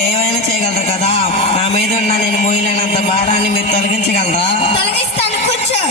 ఏమైనా చేయగలరు కదా. నా మీద ఉన్న నేను మోయలేనంత భారాన్ని మీరు తొలగించగలరా? తొలగిస్తాను, కూర్చో.